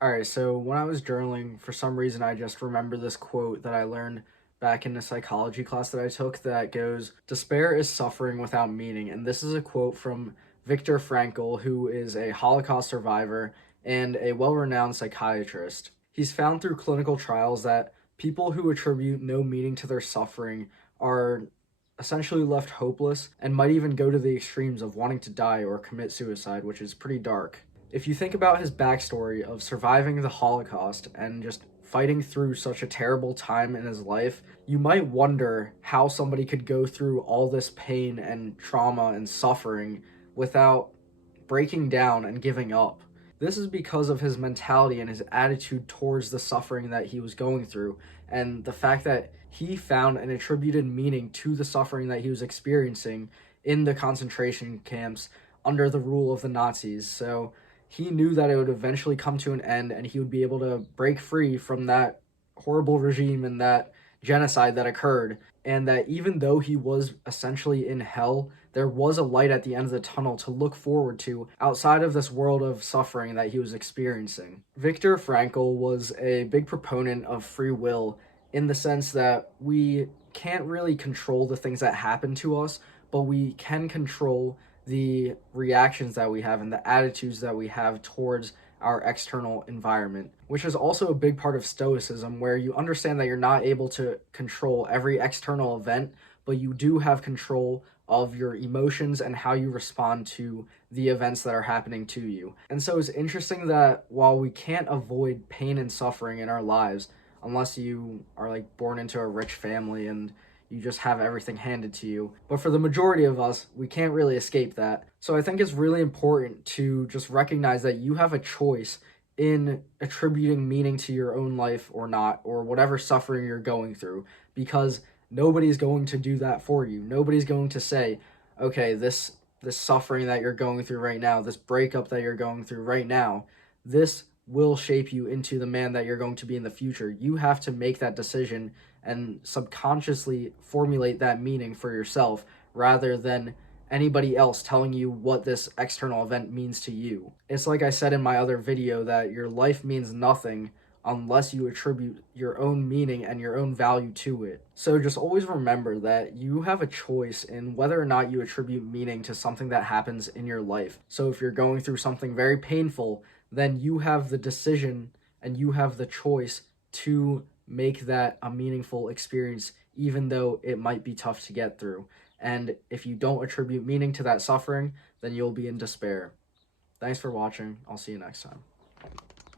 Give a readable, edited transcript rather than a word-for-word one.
All right, so when I was journaling, for some reason, I just remember this quote that I learned back in a psychology class that I took that goes, "Despair is suffering without meaning." And this is a quote from Viktor Frankl, who is a Holocaust survivor and a well renowned psychiatrist. He's found through clinical trials that people who attribute no meaning to their suffering are essentially left hopeless and might even go to the extremes of wanting to die or commit suicide, which is pretty dark. If you think about his backstory of surviving the Holocaust and just fighting through such a terrible time in his life, you might wonder how somebody could go through all this pain and trauma and suffering without breaking down and giving up. This is because of his mentality and his attitude towards the suffering that he was going through, and the fact that he found and attributed meaning to the suffering that he was experiencing in the concentration camps under the rule of the Nazis. So he knew that it would eventually come to an end and he would be able to break free from that horrible regime and that genocide that occurred. And that even though he was essentially in hell, there was a light at the end of the tunnel to look forward to outside of this world of suffering that he was experiencing. Viktor Frankl was a big proponent of free will in the sense that we can't really control the things that happen to us, but we can control the reactions that we have and the attitudes that we have towards our external environment, which is also a big part of Stoicism, where you understand that you're not able to control every external event, but you do have control of your emotions and how you respond to the events that are happening to you. And so it's interesting that while we can't avoid pain and suffering in our lives, unless you are like born into a rich family and you just have everything handed to you. But for the majority of us, we can't really escape that. So I think it's really important to just recognize that you have a choice in attributing meaning to your own life or not, or whatever suffering you're going through, because nobody's going to do that for you. Nobody's going to say, okay, this suffering that you're going through right now, this breakup that you're going through right now, this will shape you into the man that you're going to be in the future. You have to make that decision and subconsciously formulate that meaning for yourself rather than anybody else telling you what this external event means to you. It's like I said in my other video that your life means nothing unless you attribute your own meaning and your own value to it. So just always remember that you have a choice in whether or not you attribute meaning to something that happens in your life. So if you're going through something very painful, then you have the decision and you have the choice to make that a meaningful experience, even though it might be tough to get through. And if you don't attribute meaning to that suffering, then you'll be in despair. Thanks for watching. I'll see you next time.